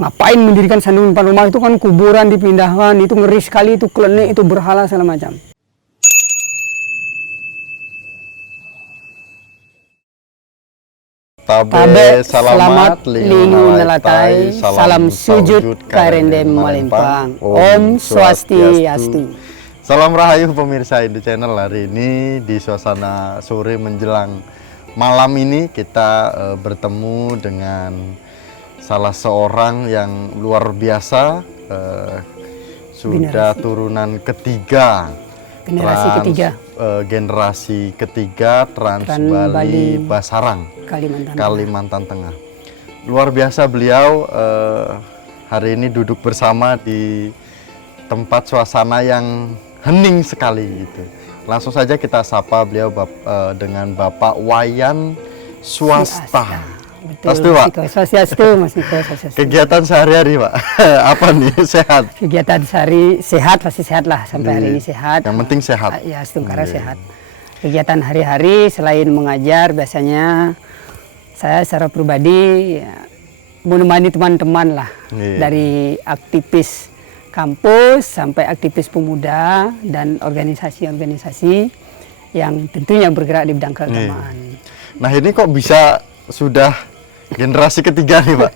ngapain mendirikan sandung depan rumah, itu kan kuburan dipindahkan, itu ngeri sekali, itu klenik, itu berhala segala macam. Tabe selamat lingu nalatai, salam sujud karendem malempang, Om Swastiastu. Salam rahayu pemirsa Hindu Channel. Hari ini di suasana sore menjelang malam ini kita bertemu dengan salah seorang yang luar biasa, sudah turunan ketiga, generasi ketiga Trans Bali Basarang, Kalimantan Tengah. Luar biasa beliau hari ini duduk bersama di tempat suasana yang hening sekali gitu. Langsung saja kita sapa beliau dengan Bapak Wayan Swasta. Betul, Pak. Swastiastu, Mas Niko, Swastiastu. Kegiatan sehari-hari, Pak. Apa nih? Sehat? Kegiatan sehari sehat, pasti sehat lah sampai hari ini sehat. Yang penting sehat. Ya, setungkara sehat. Kegiatan hari-hari selain mengajar, biasanya saya secara pribadi ya, menemani teman-teman lah, dari aktivis kampus sampai aktivis pemuda dan organisasi-organisasi yang tentunya bergerak di bidang keagamaan. Nah, ini kok bisa sudah generasi ketiga nih, Pak?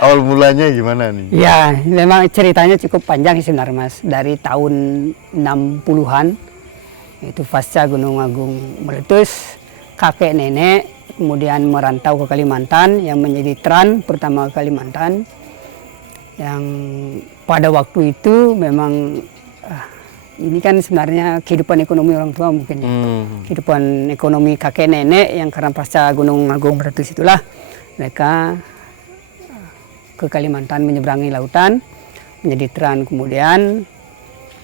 Awal mulanya gimana nih? Ya, memang ceritanya cukup panjang sebenarnya, Mas. Dari tahun 60-an, itu pasca Gunung Agung meletus, kakek nenek kemudian merantau ke Kalimantan, yang menjadi Tran pertama Kalimantan, yang pada waktu itu memang ini kan sebenarnya kehidupan ekonomi orang tua mungkin, kehidupan ekonomi kakek nenek yang karena pasca Gunung Agung meletus itulah mereka ke Kalimantan menyeberangi lautan menjadi Tran. Kemudian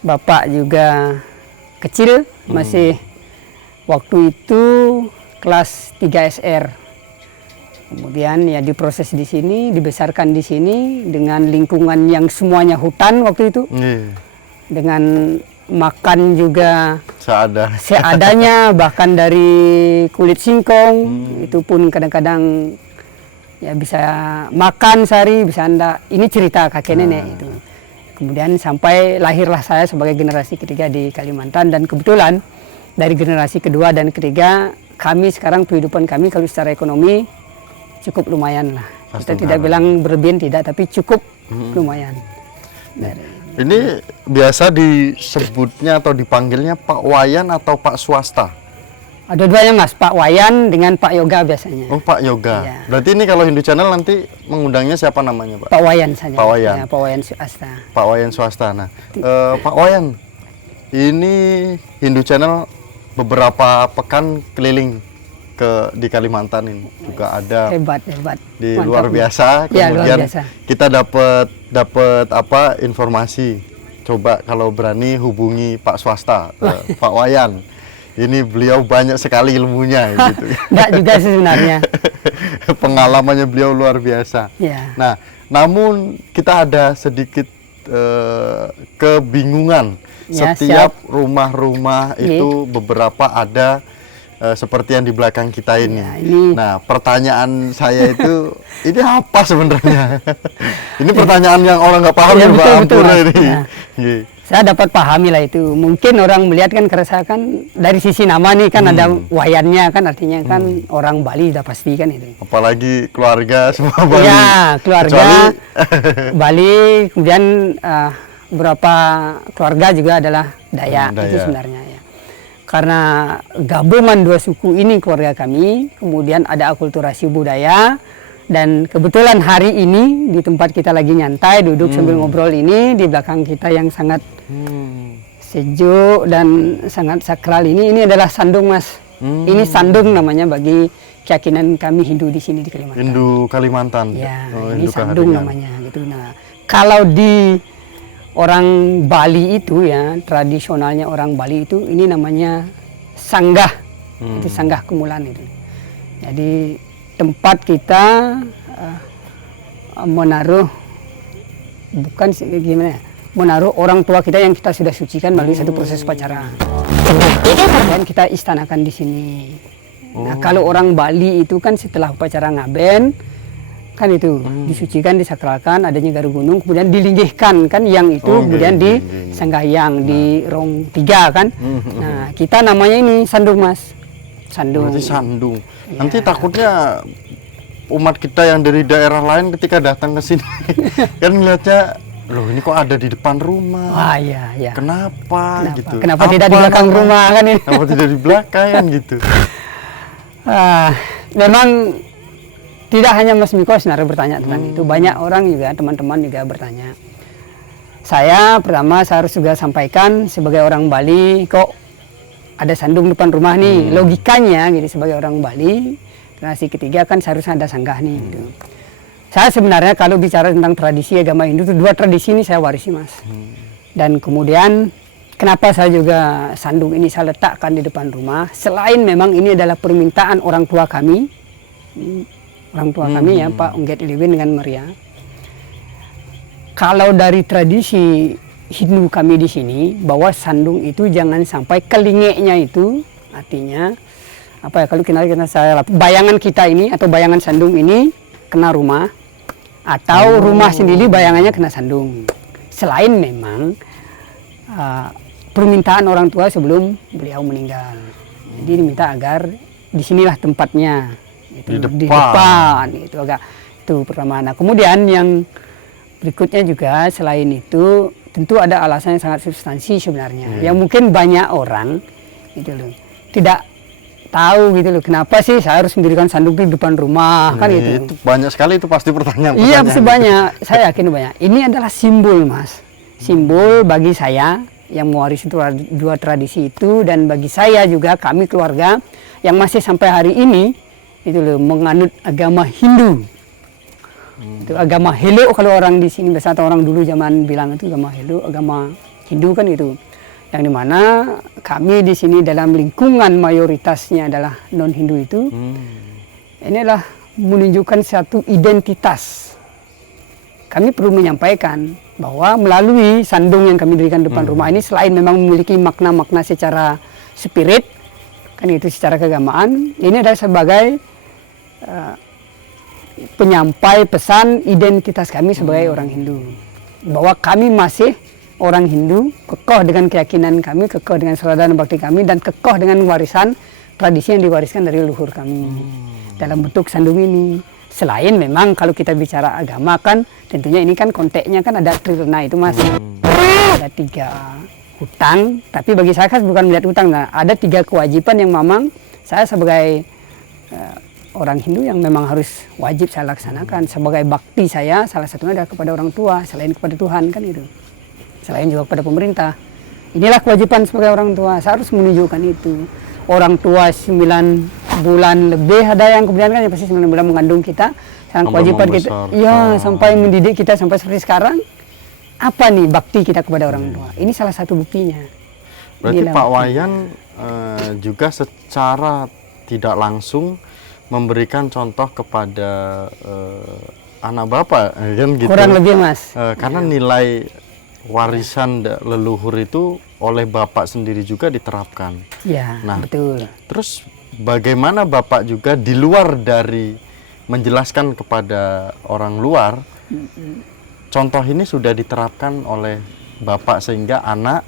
bapak juga kecil, masih waktu itu kelas 3 SR. Kemudian ya diproses di sini, dibesarkan di sini dengan lingkungan yang semuanya hutan waktu itu, dengan makan juga seadanya, bahkan dari kulit singkong itu pun kadang-kadang ya bisa makan sehari, bisa enggak. Ini cerita kakek nenek itu. Kemudian sampai lahirlah saya sebagai generasi ketiga di Kalimantan, dan kebetulan dari generasi kedua dan ketiga kami sekarang kehidupan kami kalau secara ekonomi cukup lumayan lah. Kita tidak bilang berlebihan tidak, tapi cukup lumayan. Ini biasa disebutnya atau dipanggilnya Pak Wayan atau Pak Swasta? Ada duanya, Mas, Pak Wayan dengan Pak Yoga biasanya. Oh, Pak Yoga. Ya. Berarti ini kalau Hindu Channel nanti mengundangnya siapa namanya, Pak? Pak Wayan saja. Pak Wayan. Ya, Pak Wayan Swasta. Pak Wayan Swasta. Nah, Pak Wayan, ini Hindu Channel beberapa pekan keliling di Kalimantan ini juga ada hebat di mantap. Luar biasa. Ya, Kemudian luar biasa. kita dapat apa informasi, coba kalau berani hubungi Pak Swasta, Pak Wayan, ini beliau banyak sekali ilmunya gitu. Enggak juga sih sebenarnya. Pengalamannya beliau luar biasa. Ya. Nah, namun kita ada sedikit kebingungan. Ya, setiap rumah-rumah itu beberapa ada seperti yang di belakang kita ini. Ya, ini. Nah, pertanyaan saya itu, ini apa sebenarnya? Ini pertanyaan yang orang nggak paham ya, Pak. Betul, ini. Ya. Saya dapat pahami lah itu. Mungkin orang melihat kan keresahan dari sisi nama nih kan ada wayannya kan, artinya kan orang Bali sudah pasti kan itu. Apalagi keluarga semua Bali. Ya, keluarga Bali, kemudian beberapa keluarga juga adalah Dayak. Itu sebenarnya ya. Karena gabungan dua suku ini keluarga kami, kemudian ada akulturasi budaya, dan kebetulan hari ini di tempat kita lagi nyantai duduk sambil ngobrol ini, di belakang kita yang sangat sejuk dan sangat sakral ini adalah sandung, Mas. Ini sandung namanya bagi keyakinan kami Hindu di sini di Kalimantan. Hindu Kalimantan. Ya, ini sandung namanya gitu. Nah, kalau di orang Bali itu ya, tradisionalnya orang Bali itu ini namanya sanggah. Itu sanggah kumulan itu. Jadi tempat kita menaruh, bukan gimana ya, menaruh orang tua kita yang kita sudah sucikan melalui satu proses upacara. Dan kita istanakan di sini. Nah, kalau orang Bali itu kan setelah upacara ngaben, kan itu disucikan, disakralkan, adanya garu gunung, kemudian dilinggihkan kan yang itu, kemudian disanggahyang di rong 3 kan. Nah kita namanya ini sandung mas, sandung. Berarti sandung. Nanti takutnya umat kita yang dari daerah lain ketika datang ke sini kan ngeliatnya, loh ini kok ada di depan rumah. Wah iya. Kenapa gitu? Kenapa tidak di belakang rumah kan ini? Kenapa tidak di belakang kan gitu? Memang tidak hanya Mas Miko sebenarnya bertanya tentang itu, banyak orang juga, teman-teman juga bertanya. Saya harus juga sampaikan sebagai orang Bali, kok ada sandung depan rumah nih, logikanya gitu sebagai orang Bali, generasi ketiga kan seharusnya ada sanggah nih gitu. Saya sebenarnya kalau bicara tentang tradisi agama Hindu itu 2 tradisi ini saya warisi mas. Dan kemudian kenapa saya juga sandung ini saya letakkan di depan rumah, selain memang ini adalah permintaan orang tua kami, ya Pak Ungget Iliwin dengan Maria. Kalau dari tradisi Hindu kami di sini, bahwa sandung itu jangan sampai kelingeknya itu, artinya apa ya, kalau bayangan kita ini atau bayangan sandung ini kena rumah, atau rumah sendiri bayangannya kena sandung. Selain memang permintaan orang tua sebelum beliau meninggal, jadi diminta agar disinilah tempatnya. Di depan itu agak itu pertama. Nah kemudian yang berikutnya juga selain itu tentu ada alasan yang sangat substansi sebenarnya, yang mungkin banyak orang gitu loh tidak tahu gitu loh, kenapa sih saya harus mendirikan sandung di depan rumah kan gitu. Itu banyak sekali, itu pasti pertanyaan. Iya pasti banyak, saya yakin banyak. Ini adalah simbol mas, simbol bagi saya yang mewarisi 2 tradisi itu, dan bagi saya juga kami keluarga yang masih sampai hari ini itu loh menganut agama Hindu. Itu agama Helo kalau orang di sini biasa, atau orang dulu zaman bilang itu agama Helo, agama Hindu kan itu. Yang dimana kami di sini dalam lingkungan mayoritasnya adalah non Hindu itu. Ini adalah menunjukkan satu identitas. Kami perlu menyampaikan bahwa melalui sandung yang kami dirikan depan rumah ini, selain memang memiliki makna-makna secara spirit kan itu, secara keagamaan, ini adalah sebagai penyampai pesan identitas kami sebagai orang Hindu, bahwa kami masih orang Hindu, kokoh dengan keyakinan kami, kokoh dengan serada dan bakti kami, dan kokoh dengan warisan tradisi yang diwariskan dari leluhur kami dalam bentuk sandung ini. Selain memang kalau kita bicara agama kan tentunya ini kan konteksnya kan ada trirena itu mas, ada 3 hutang, tapi bagi saya kan bukan melihat hutang, nah ada 3 kewajiban yang memang saya sebagai orang Hindu yang memang harus wajib saya laksanakan sebagai bakti saya. Salah satunya adalah kepada orang tua, selain kepada Tuhan kan itu, selain juga kepada pemerintah. Inilah kewajiban sebagai orang tua, saya harus menunjukkan itu. Orang tua 9 bulan lebih, ada yang kemudian kan ya pasti 9 bulan mengandung kita, sekarang kewajiban kita ya sampai mendidik kita sampai seperti sekarang. Apa nih bakti kita kepada orang tua, ini salah satu buktinya. Berarti inilah Pak Wayan juga secara tidak langsung memberikan contoh kepada anak bapak kan gitu. Kurang lebih mas. Karena nilai warisan leluhur itu oleh bapak sendiri juga diterapkan. Ya, nah, betul. Terus bagaimana bapak juga di luar dari menjelaskan kepada orang luar, contoh ini sudah diterapkan oleh bapak sehingga anak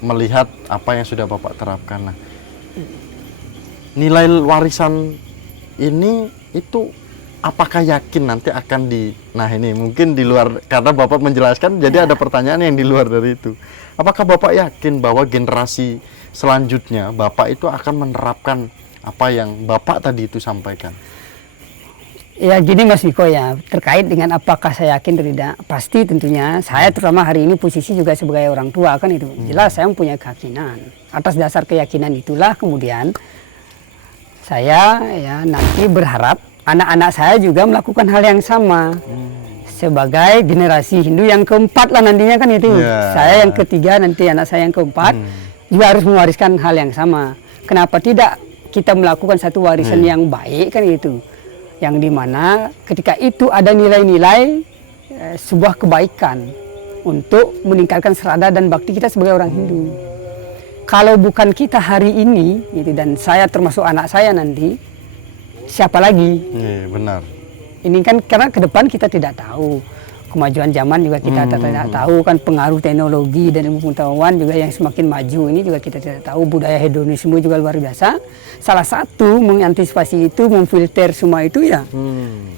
melihat apa yang sudah bapak terapkan. Nah, nilai warisan ini itu apakah yakin nanti akan nah ini mungkin di luar, karena bapak menjelaskan jadi ada pertanyaan yang di luar dari itu. Apakah bapak yakin bahwa generasi selanjutnya bapak itu akan menerapkan apa yang bapak tadi itu sampaikan? Ya gini Mas Miko ya, terkait dengan apakah saya yakin atau tidak, pasti tentunya saya terutama hari ini posisi juga sebagai orang tua kan itu, jelas saya punya keyakinan. Atas dasar keyakinan itulah kemudian saya ya nanti berharap anak-anak saya juga melakukan hal yang sama. Sebagai generasi Hindu yang keempat lah nantinya kan itu. Saya yang ketiga, nanti anak saya yang keempat juga harus mewariskan hal yang sama. Kenapa tidak kita melakukan satu warisan yang baik kan itu. Yang dimana ketika itu ada nilai-nilai sebuah kebaikan untuk meningkatkan serada dan bakti kita sebagai orang Hindu. Kalau bukan kita hari ini gitu, dan saya termasuk anak saya nanti, siapa lagi? Benar. Ini kan karena ke depan kita tidak tahu. Kemajuan zaman juga kita tidak tahu, kan pengaruh teknologi dan ilmu pengetahuan juga yang semakin maju ini juga kita tidak tahu. Budaya hedonisme juga luar biasa. Salah satu mengantisipasi itu, memfilter semua itu ya.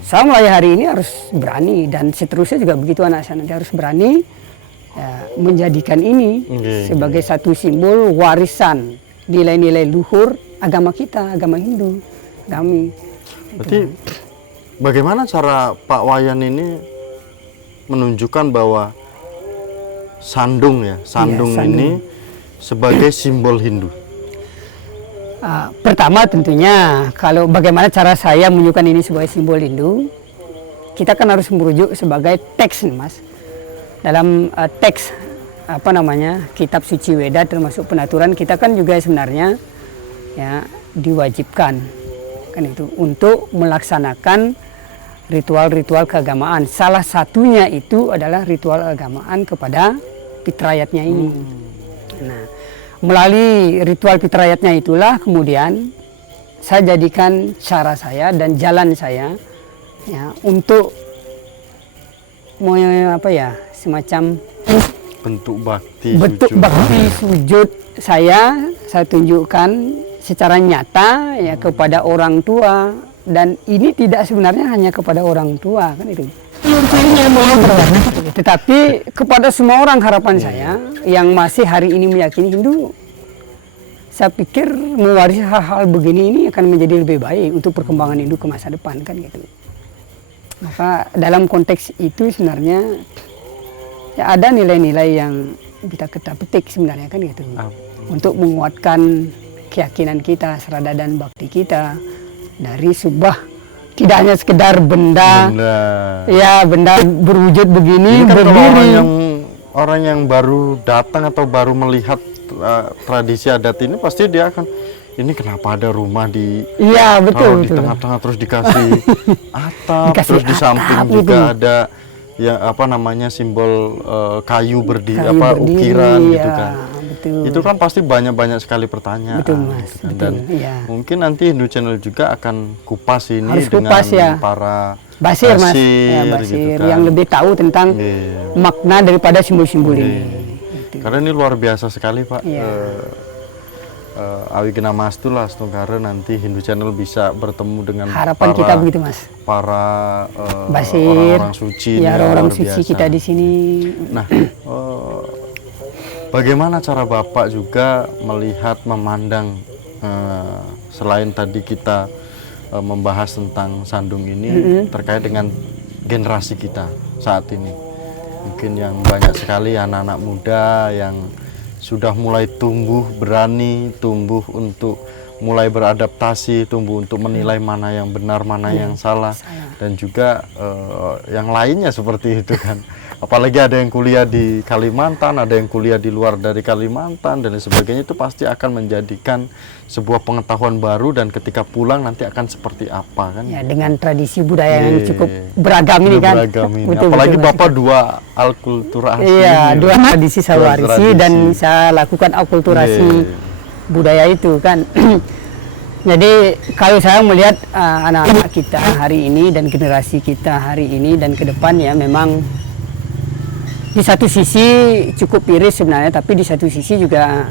Saya mulai hari ini harus berani, dan seterusnya juga begitu, anak saya nanti harus berani ya, menjadikan ini sebagai satu simbol warisan nilai-nilai luhur agama kita, agama Hindu, kami. Berarti bagaimana cara Pak Wayan ini menunjukkan bahwa sandung sandung. ini sebagai simbol Hindu? Pertama tentunya kalau bagaimana cara saya menunjukkan ini sebagai simbol Hindu, kita kan harus merujuk sebagai teks nih Mas. Dalam teks kitab suci Weda termasuk penaturan kita kan juga sebenarnya ya diwajibkan kan itu untuk melaksanakan ritual-ritual keagamaan. Salah satunya itu adalah ritual keagamaan kepada pitrayatnya ini. Nah, melalui ritual pitrayatnya itulah kemudian saya jadikan cara saya dan jalan saya ya untuk semacam bentuk bakti sujud saya tunjukkan secara nyata ya kepada orang tua. Dan ini tidak sebenarnya hanya kepada orang tua kan itu. Tetapi kepada semua orang harapan saya yang masih hari ini meyakini Hindu, saya pikir mewarisi hal-hal begini ini akan menjadi lebih baik untuk perkembangan Hindu ke masa depan kan gitu. Maka dalam konteks itu sebenarnya ya ada nilai-nilai yang kita petik sebenarnya kan gitu. Untuk menguatkan keyakinan kita, serada dan bakti kita dari sebuah tidak hanya sekedar benda berwujud begini kan berdiri. Orang yang baru datang atau baru melihat tradisi adat ini pasti dia akan ini kenapa ada rumah di betul. Di tengah-tengah terus dikasih atap, terus di samping juga ada simbol kayu berdiri ukiran gitu kan. Betul. Itu kan pasti banyak sekali pertanyaan. Betul Mas. Gitu. Dan mungkin nanti Hindu Channel juga akan kupas ini dengan para basir Mas, gitu kan. Yang lebih tahu tentang makna daripada simbol-simbol ini. Gitu. Karena ini luar biasa sekali Pak. Awigena Mas itulah Stungkara nanti Hindu Channel bisa bertemu dengan harapan kita begitu Mas. Para basir, orang suci, orang suci kita di sini. Nah, bagaimana cara Bapak juga melihat, memandang selain tadi kita membahas tentang sandung ini terkait dengan generasi kita saat ini? Mungkin yang banyak sekali anak-anak muda yang sudah mulai tumbuh berani, tumbuh untuk mulai beradaptasi, tumbuh untuk menilai mana yang benar, mana yang salah, dan juga yang lainnya seperti itu kan. Apalagi ada yang kuliah di Kalimantan, ada yang kuliah di luar dari Kalimantan dan sebagainya, itu pasti akan menjadikan sebuah pengetahuan baru dan ketika pulang nanti akan seperti apa kan? Ya, dengan tradisi budaya yang cukup beragam ini kan. Betul, apalagi betul, Bapak dua alkulturasi. Iya, dua tradisi saya warisi dan saya lakukan akulturasi budaya itu kan. Jadi kalau saya melihat anak-anak kita hari ini dan generasi kita hari ini dan ke depan ya memang di satu sisi cukup iris sebenarnya, tapi di satu sisi juga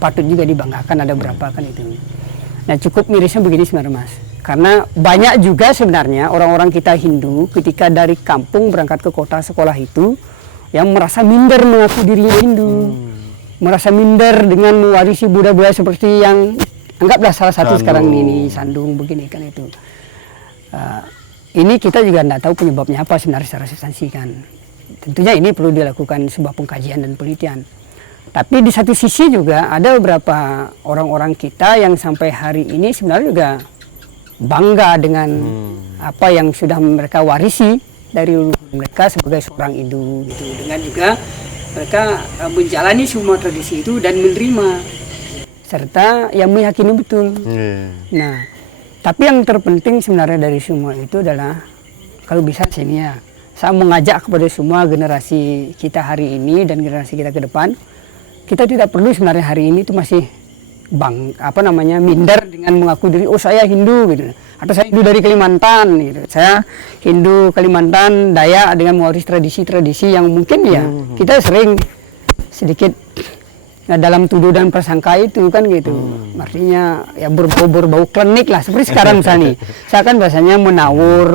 patut juga dibanggakan, ada berapa kan itu. Nah cukup mirisnya begini sebenarnya Mas, karena banyak juga sebenarnya orang-orang kita Hindu ketika dari kampung berangkat ke kota sekolah itu yang merasa minder mengaku dirinya Hindu, merasa minder dengan mewarisi budaya-budaya seperti yang anggaplah salah satu sekarang ini sandung begini kan itu. Ini kita juga tidak tahu penyebabnya apa sebenarnya secara substansi kan. Tentunya ini perlu dilakukan sebuah pengkajian dan penelitian. Tapi di satu sisi juga ada beberapa orang-orang kita yang sampai hari ini sebenarnya juga bangga dengan apa yang sudah mereka warisi dari mereka sebagai seorang Hindu gitu. Dengan juga mereka menjalani semua tradisi itu dan menerima serta yang meyakini betul. Nah, tapi yang terpenting sebenarnya dari semua itu adalah kalau bisa sini ya, saya mengajak kepada semua generasi kita hari ini dan generasi kita ke depan, kita tidak perlu sebenarnya hari ini itu masih minder dengan mengaku diri, oh saya Hindu gitu. Atau saya Hindu dari Kalimantan gitu. Saya Hindu Kalimantan Dayak dengan mewaris tradisi-tradisi yang mungkin ya kita sering sedikit dalam tuduh dan prasangka itu kan gitu. Artinya ya berbau klinik lah seperti sekarang misalnya. Saya kan biasanya menawur,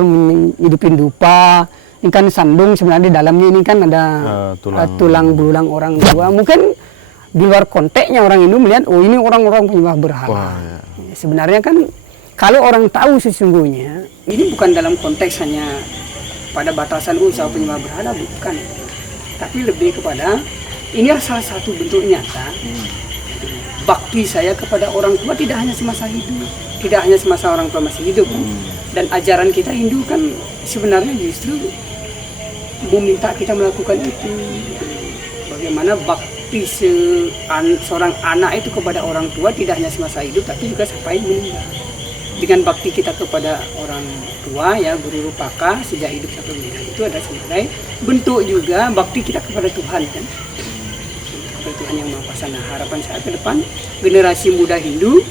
hidupin dupa. Ini kan sandung sebenarnya di dalamnya ini kan ada tulang belulang orang tua. Mungkin di luar konteksnya orang Hindu melihat oh ini orang-orang penyembah berhala. Wah, ya. Sebenarnya kan kalau orang tahu sesungguhnya ini bukan dalam konteks hanya pada batasan usaha penyembah berhala, bukan. Tapi lebih kepada ini salah satu bentuk nyata bakti saya kepada orang tua tidak hanya semasa hidup, tidak hanya semasa orang tua masih hidup. Dan ajaran kita Hindu kan sebenarnya justru meminta kita melakukan itu. Bagaimana bakti seorang anak itu kepada orang tua tidak hanya semasa hidup tapi juga sampai meninggal. Dengan bakti kita kepada orang tua ya guru rupaka sejak hidup sampai meninggal itu ada sebagai bentuk juga bakti kita kepada Tuhan kan. Kepada Tuhan yang Maha Kuasa. Nah, harapan saya ke depan generasi muda Hindu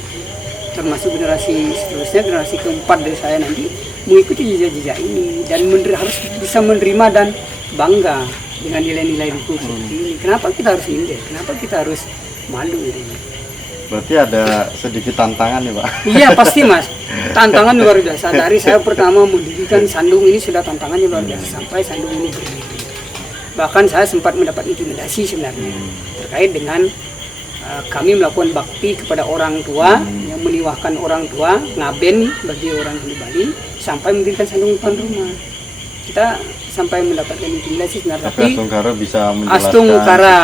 termasuk generasi seterusnya, generasi keempat dari saya nanti mengikuti jejak-jejak ini dan harus bisa menerima dan bangga dengan nilai-nilai luhur seperti ini. Kenapa kita harus minder? Kenapa kita harus malu ini? Berarti ada sedikit tantangan nih Pak? Iya pasti Mas, tantangan luar biasa. Dari saya pertama mendirikan sandung ini sudah tantangannya luar biasa sampai sandung ini berdiri. Bahkan saya sempat mendapat intimidasi sebenarnya terkait dengan kami melakukan bakti kepada orang tua yang meniwahkan orang tua, ngaben bagi orang di Bali sampai mendirikan sandung depan rumah. Kita sampai mendapatkan intimidasi sebenarnya. Tapi Astungkara bisa menjelaskan. Astungkara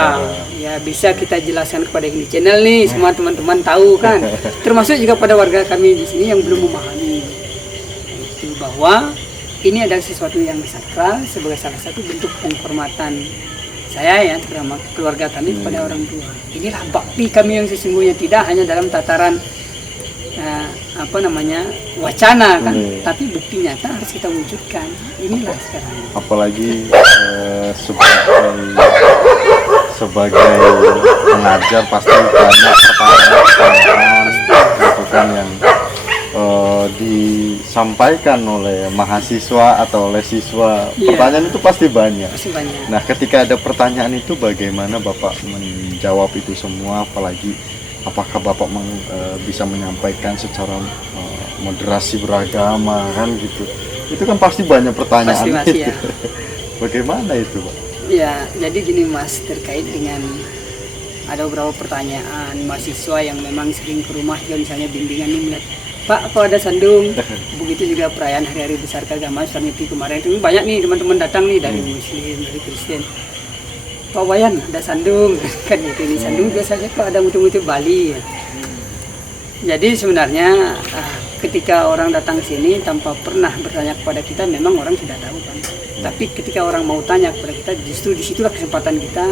ya bisa kita jelaskan kepada ini channel nih, semua teman-teman tahu kan. Termasuk juga pada warga kami di sini yang belum memahami itu bahwa ini adalah sesuatu yang sakral sebagai salah satu bentuk penghormatan saya ya terutama keluarga kami kepada orang tua. Inilah bakti kami yang sesungguhnya tidak hanya dalam tataran wacana kan, tapi bukti nyata harus kita wujudkan. Inilah sekarang. Apalagi sebagai pengajar pasti banyak pertanyaan gitu kan yang disampaikan oleh mahasiswa atau oleh siswa. Pertanyaan itu pasti banyak. Nah, ketika ada pertanyaan itu bagaimana Bapak menjawab itu semua, apalagi apakah Bapak bisa menyampaikan secara moderasi beragama kan gitu. Itu kan pasti banyak pertanyaan. Pasti, ya. Bagaimana itu, Pak? Ya, jadi gini Mas, terkait dengan ada beberapa pertanyaan mahasiswa yang memang sering ke rumah juga misalnya bimbingan ini melihat Pak, apa ada sandung? Begitu juga perayaan hari-hari besar keagamaan Sarniti kemarin itu banyak nih teman-teman datang nih dari Muslim, dari Kristen. Pak Wayan ada sandung kan gitu. Ini sandung biasanya kok ada mutu-mutu Bali. Jadi sebenarnya ketika orang datang ke sini tanpa pernah bertanya kepada kita, memang orang tidak tahu kan. Tapi ketika orang mau tanya kepada kita, justru disitulah kesempatan kita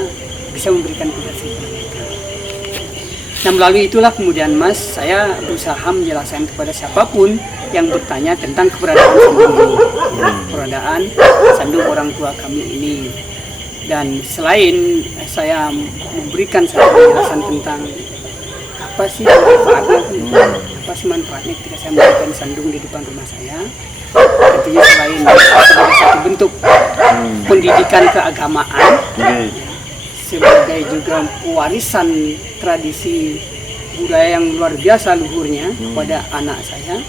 bisa memberikan penjelasan kepada mereka. Nah, melalui itulah kemudian Mas, saya berusaha menjelaskan kepada siapapun yang bertanya tentang keberadaan sandung ini, keberadaan sandung orang tua kami ini. Dan selain saya memberikan satu penjelasan tentang apa sih manfaatnya, apa sih manfaatnya ketika saya memberikan sandung di depan rumah saya, tentunya selain sebagai satu bentuk pendidikan keagamaan, sebagai juga warisan tradisi budaya yang luar biasa luhurnya kepada anak saya.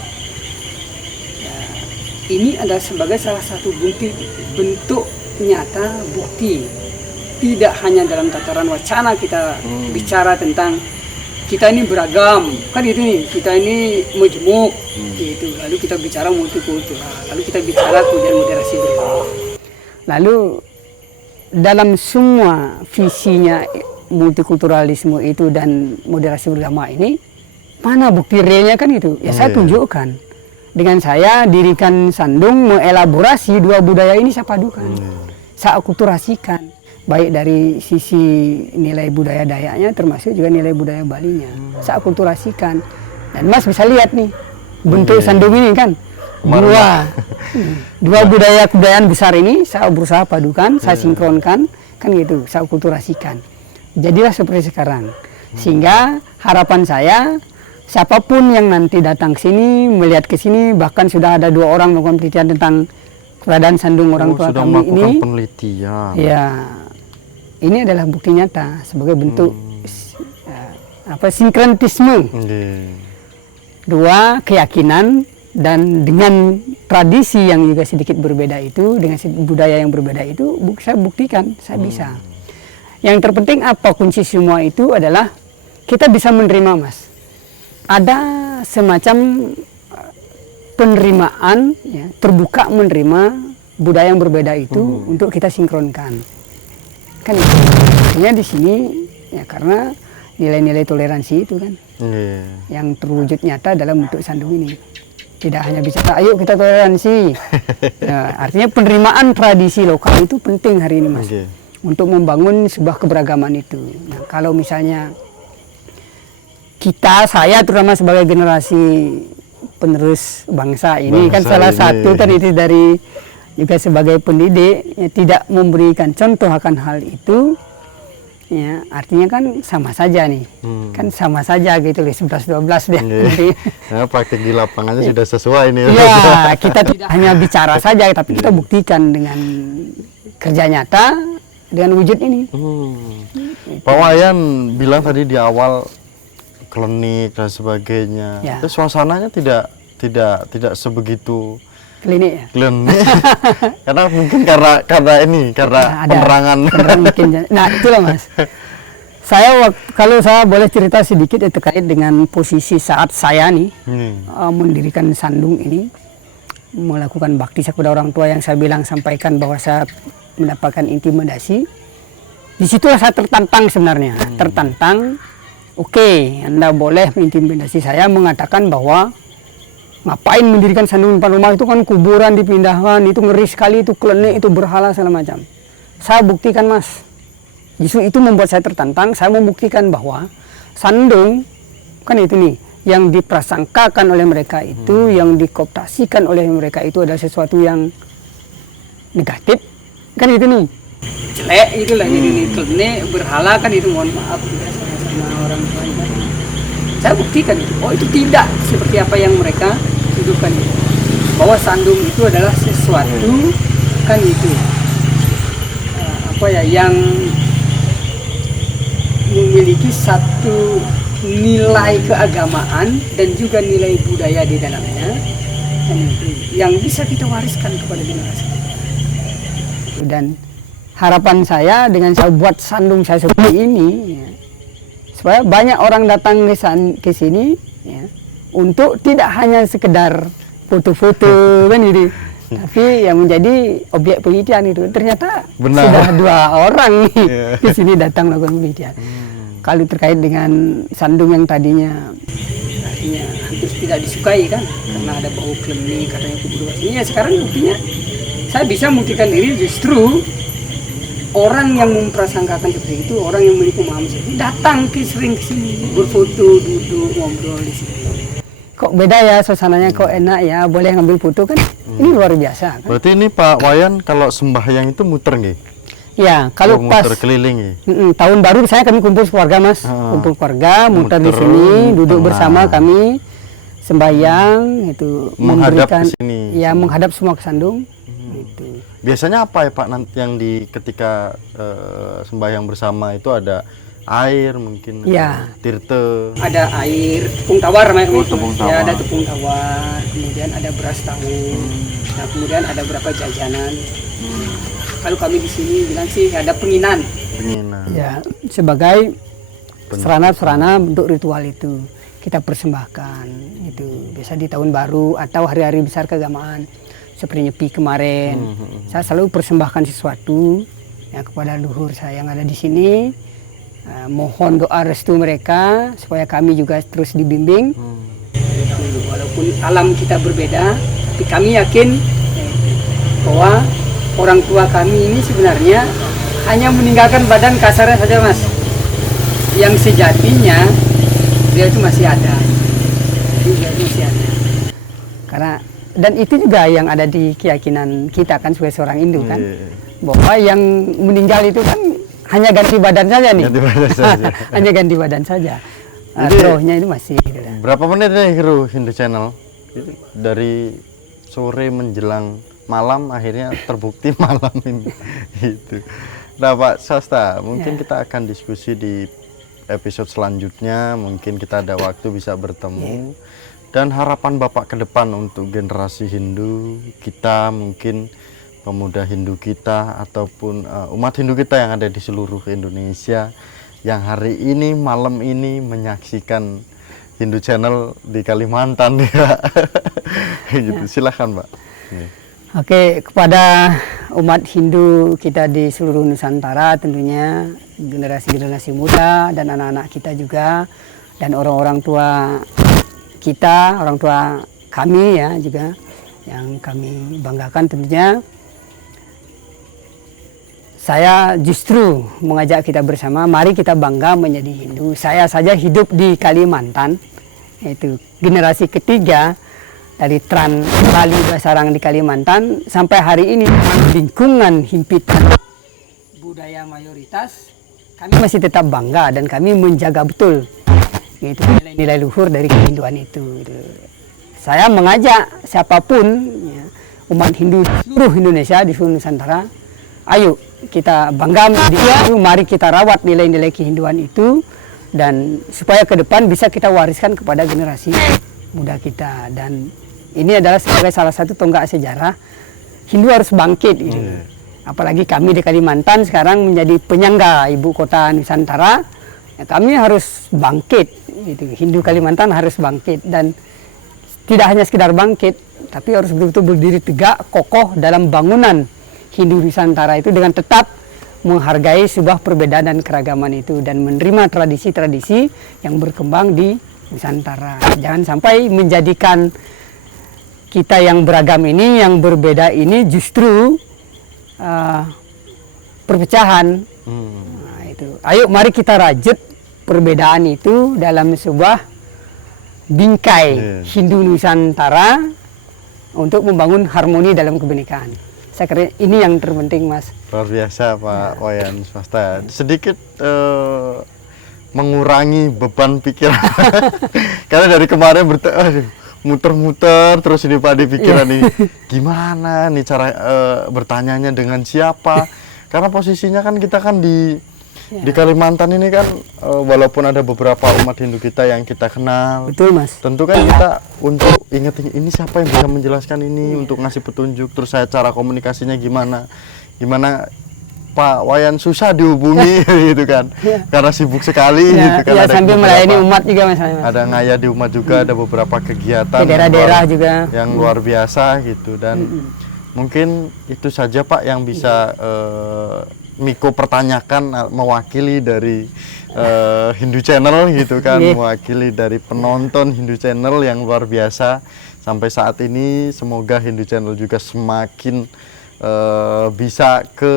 Ya, ini adalah sebagai salah satu bentuk nyata bukti. Tidak hanya dalam tataran wacana kita bicara tentang kita ini beragam, kan itu nih, kita ini majemuk, gitu. Lalu kita bicara multikultural, lalu kita bicara kemudian moderasi beragama. Lalu dalam semua visinya multikulturalisme itu dan moderasi beragama ini, mana bukti realnya kan itu? Ya saya tunjukkan. Dengan saya dirikan sandung mengelaborasi dua budaya ini saya padukan. Saya akulturasikan. Baik dari sisi nilai budaya Dayaknya termasuk juga nilai budaya Balinya. Saya akulturasikan. Dan Mas bisa lihat nih, bentuk sandung ini kan. Dua kebudayaan besar ini saya berusaha padukan, saya sinkronkan, kan gitu, saya akulturasikan. Jadilah seperti sekarang. Sehingga harapan saya siapapun yang nanti datang ke sini, melihat ke sini, bahkan sudah ada 2 orang melakukan penelitian tentang keberadaan sandung orang tua sudah kami melakukan ini. penelitian. Ya, ini adalah bukti nyata sebagai bentuk sinkretisme. Dua, keyakinan, dan dengan tradisi yang juga sedikit berbeda itu, dengan budaya yang berbeda itu, saya buktikan, saya bisa. Yang terpenting apa kunci semua itu adalah kita bisa menerima, Mas. Ada semacam penerimaan, ya, terbuka menerima budaya yang berbeda itu untuk kita sinkronkan. Kan itu. Artinya di sini ya karena nilai-nilai toleransi itu kan yang terwujud nyata dalam bentuk sandung ini. Tidak hanya bicara ayo kita toleransi. Nah, artinya penerimaan tradisi lokal itu penting hari ini, Mas. Untuk membangun sebuah keberagaman itu. Nah, kalau misalnya saya terutama sebagai generasi penerus bangsa ini kan salah satu kan itu dari juga sebagai pendidik ya, tidak memberikan contoh akan hal itu. Ya, artinya kan sama saja nih, kan sama saja gitu loh, 11-12 dia. Ya, praktik di lapangannya sudah sesuai nih. Ya, kita tidak hanya bicara saja, tapi kita buktikan dengan kerja nyata, dengan wujud ini. Pak Wayan bilang tadi di awal klinik dan sebagainya, itu suasananya tidak sebegitu klinik ya? Klinik. Karena mungkin karena penerangan. Nah, itulah Mas. Kalau saya boleh cerita sedikit ya, terkait dengan posisi saat saya nih mendirikan sandung ini, melakukan bakti kepada orang tua yang saya sampaikan bahwa saya mendapatkan intimidasi. Disitulah saya tertantang sebenarnya, tertantang. Oke, Anda boleh mengintimidasi saya, mengatakan bahwa ngapain mendirikan sandung depan rumah, itu kan kuburan dipindahkan, itu ngeri sekali, itu klinik, itu berhala segala macam. Saya buktikan, Mas. Justru itu membuat saya tertantang. Saya membuktikan bahwa sandung kan itu nih yang diprasangkakan oleh mereka itu, yang dikooptasikan oleh mereka itu adalah sesuatu yang negatif. Kan itu nih jelek, itulah ini klinik berhala kan itu, mohon maaf juga sama orang tua. Saya buktikan itu. Oh, itu tidak seperti apa yang mereka tuduhkan itu. Bahwa sandung itu adalah sesuatu kan itu yang memiliki satu nilai keagamaan dan juga nilai budaya di dalamnya, dan itu yang bisa kita wariskan kepada generasi. Dan harapan saya dengan saya buat sandung saya seperti ini, ya, supaya banyak orang datang ke sini ya, untuk tidak hanya sekedar foto-foto kan gitu, tapi yang menjadi objek penelitian itu. Ternyata sudah 2 orang nih ke sini datang melakukan penelitian. Kalau terkait dengan sandung yang tadinya hampir tidak disukai kan, karena ada bau klinik, katanya kubur ini, ya sekarang buktinya saya bisa membuktikan diri justru orang yang memprasangkakan seperti itu, orang yang memiliki pemahaman seperti itu, datang sering ke sini, berfoto, duduk, ngobrol di sini. Kok beda ya suasananya, kok enak ya, boleh ngambil foto kan? Ini luar biasa. Kan? Berarti ini Pak Wayan kalau sembahyang itu muter nggih? Ya, kalau pas muter keliling tahun baru saya kami kumpul keluarga, Mas. Kumpul keluarga, muter di sini, duduk bersama kami, sembahyang itu, memberikan ya menghadap semua ke sandung. Itu. Biasanya apa ya Pak yang ketika sembahyang bersama itu ada air mungkin, ya, tirte, ada air, tepung tawar namanya, tepung tawar. Ya, ada tepung tawar, kemudian ada beras tahu, nah kemudian ada beberapa jajanan. Kalau kami di sini bilang sih ada penginan. Ya, sebagai sarana bentuk ritual itu kita persembahkan itu biasa di tahun baru atau hari-hari besar keagamaan seperti Nyepi kemarin. Saya selalu persembahkan sesuatu ya kepada leluhur saya yang ada di sini. Mohon doa restu mereka supaya kami juga terus dibimbing. Walaupun alam kita berbeda, tapi kami yakin bahwa orang tua kami ini sebenarnya hanya meninggalkan badan kasarnya saja, Mas. Yang sejatinya dia itu masih ada. Dia masih ada. Karena dan itu juga yang ada di keyakinan kita kan sebagai seorang Hindu kan, bahwa yang meninggal itu kan hanya ganti badan saja nih. Hanya ganti badan saja. rohnya itu masih gitu lah. Berapa menit nih kru Hindu Channel? Dari sore menjelang malam akhirnya terbukti malam ini. Gitu. Nah Pak Swasta, mungkin kita akan diskusi di episode selanjutnya. Mungkin kita ada waktu bisa bertemu. Dan harapan Bapak ke depan untuk generasi Hindu kita, mungkin pemuda Hindu kita ataupun umat Hindu kita yang ada di seluruh Indonesia yang hari ini malam ini menyaksikan Hindu Channel di Kalimantan ya. Gitu. Silahkan Pak. Oke, kepada umat Hindu kita di seluruh Nusantara, tentunya generasi-generasi muda dan anak-anak kita juga, dan orang-orang tua kita, orang tua kami ya juga, yang kami banggakan tentunya. Saya justru mengajak kita bersama, mari kita bangga menjadi Hindu. Saya saja hidup di Kalimantan, yaitu generasi ketiga dari Tran Bali Basarang di Kalimantan. Sampai hari ini lingkungan himpitan budaya mayoritas, kami masih tetap bangga dan kami menjaga betul itu nilai-nilai luhur dari kehinduan itu. Saya mengajak siapapun ya, umat Hindu di seluruh Indonesia, di seluruh Nusantara, ayo kita bangga menjadi Hindu, mari kita rawat nilai-nilai kehinduan itu, dan supaya ke depan bisa kita wariskan kepada generasi muda kita. Dan ini adalah sebagai salah satu tonggak sejarah Hindu harus bangkit gitu. Apalagi kami di Kalimantan sekarang menjadi penyangga ibu kota Nusantara, ya, kami harus bangkit gitu. Hindu Kalimantan harus bangkit, dan tidak hanya sekedar bangkit, tapi harus betul-betul berdiri tegak kokoh dalam bangunan Hindu Nusantara itu, dengan tetap menghargai sebuah perbedaan dan keragaman itu, dan menerima tradisi-tradisi yang berkembang di Nusantara. Jangan sampai menjadikan kita yang beragam ini, yang berbeda ini justru perpecahan. Nah, itu. Ayo mari kita rajut perbedaan itu dalam sebuah bingkai Hindu Nusantara untuk membangun harmoni dalam kebinekaan. Saya kira ini yang terpenting, Mas. Luar biasa Pak Wayan Swasta. Sedikit mengurangi beban pikiran. Karena dari kemarin muter-muter terus ini Pak di pikiran ini. Gimana nih cara bertanyanya dengan siapa? Karena posisinya kan kita kan di Kalimantan ini kan, walaupun ada beberapa umat Hindu kita yang kita kenal. Betul Mas. Tentu kan kita untuk ingat ini siapa yang bisa menjelaskan ini, untuk ngasih petunjuk. Terus saya cara komunikasinya gimana Pak Wayan susah dihubungi gitu kan, karena sibuk sekali gitu kan. Ada sambil melayani umat juga Mas. Ada ngaya di umat juga, ada beberapa kegiatan di daerah-daerah juga yang luar biasa gitu. Dan mungkin itu saja Pak yang bisa Miko pertanyakan, mewakili dari Hindu Channel gitu kan, mewakili dari penonton Hindu Channel yang luar biasa sampai saat ini. Semoga Hindu Channel juga semakin bisa ke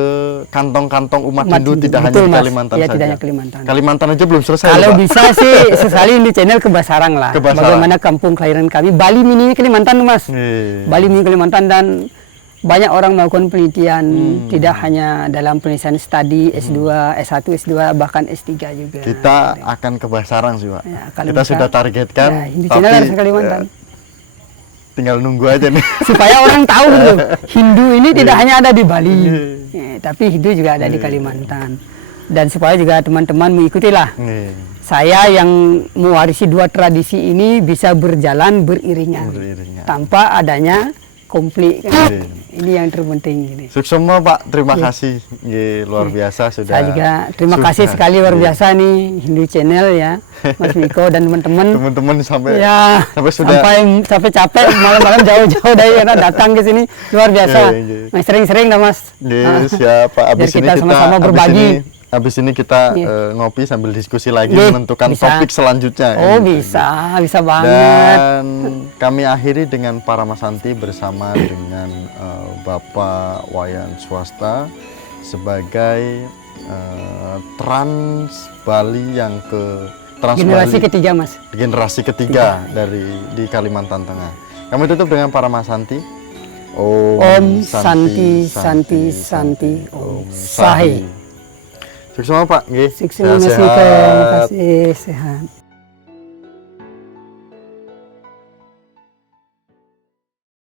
kantong-kantong umat Hindu, tidak hanya di Kalimantan saja. Tidak hanya Kalimantan. Kalimantan aja belum selesai. Kalau Pak. Bisa sih sekali Hindu Channel ke Basarang lah. Bagaimana kampung kelahiran kami, Bali Mini Kalimantan Mas. Bali Mini Kalimantan, dan banyak orang melakukan penelitian, tidak hanya dalam penelitian studi S2, S1, S2, bahkan S3 juga. Kita akan ke Basarang sih Pak. Ya, kita sudah targetkan, ya, Hindu Channel harus ke Kalimantan. Tinggal nunggu aja nih. Supaya orang tahu gitu, Hindu ini tidak hanya ada di Bali, tapi Hindu juga ada di Kalimantan. Dan supaya juga teman-teman mengikutilah. Saya yang mewarisi dua tradisi ini bisa berjalan beriringan. Tanpa adanya konflik. Ini yang terpenting. Suksema Pak, terima kasih. Luar biasa sudah. Saya juga terima kasih sekali, luar biasa nih Hindu Channel ya, Mas Miko dan teman-teman. Teman-teman sampai sampai capek malam-malam jauh-jauh dari karena datang ke sini, luar biasa. Mas sering-sering dah Mas. Siap Pak. Abis ini kita sama-sama berbagi. Habis ini kita ngopi sambil diskusi lagi, menentukan topik selanjutnya. Oh bisa banget. Dan kami akhiri dengan Paramasanti bersama dengan Bapak Wayan Swasta sebagai Trans Bali yang generasi ketiga Mas. Generasi ketiga di Kalimantan Tengah. Kami tutup dengan Paramasanti. Om Santi Santi Santi Om Sahi. Sukses Pak, nggih. Sukses Mas Miko, terima kasih, sehat.